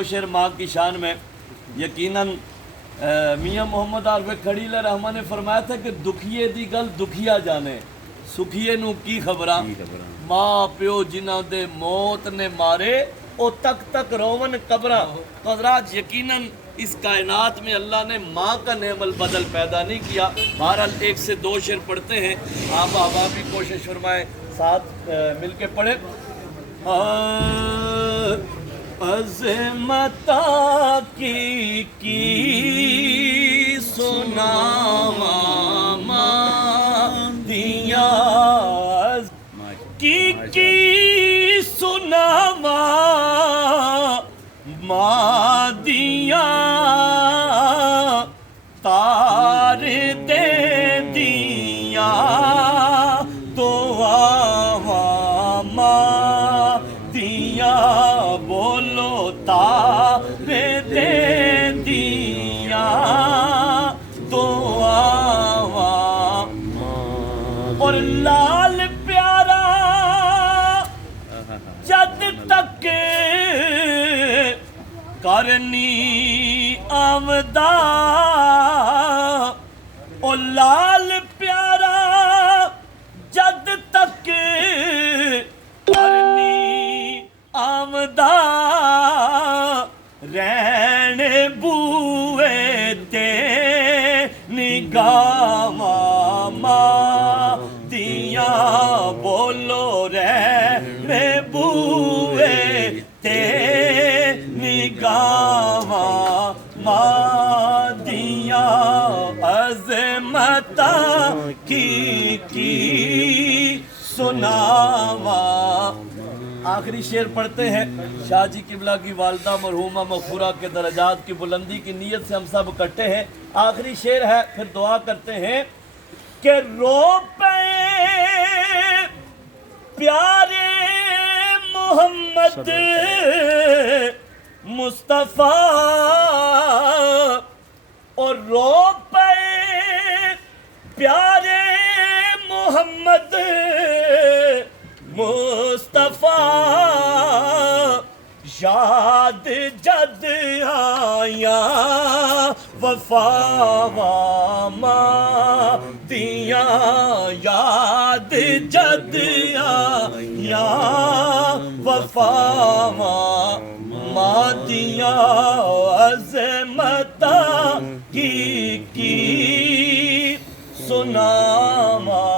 दो शेर माँ की शान में। यकीनन मियाँ मोहम्मद आरिफ खड़ीला रहमान ने फरमाया था कि दुखिए दी गल दुखिया जाने, सुखिए नू की खबरां, माँ प्यो जिन्हां दे मौत ने मारे ओ तक तक रोवन कबरां। तो हज़रात यकीनन इस कायनात में अल्लाह ने माँ का नेमल बदल पैदा नहीं किया। बहरहाल एक से दो शेर पढ़ते हैं, आप आवा भी कोशिश फरमाएं, साथ मिल के पढ़े। अज़मता की सुनावा दिया की सुनावा दिया तार दे दिया तो दिया बोलो तार दे दिया तो और लाल प्यारा जद तक करनी आमदा ओ लाल प्यारा जद तक करनी आमदा रहने बूए ते निगावा दिया बोलो रहने बूए ते निगावा दिया अज़मता की सुनावा। आखिरी शेर पढ़ते हैं। शाह जी किबला की वालदा मरहूमा मगफूरा के दर्जात की बुलंदी की नीयत से हम सब इकट्ठे हैं। आखिरी शेर है, फिर दुआ करते हैं कि रो पे प्यारे मोहम्मद मुस्तफ़ा और रो पे प्यारे मोहम्मद मुस्तफ़ा याद जद आया वफावा दिया याद जद आया वफावा दिया अज़मता की सुनावा।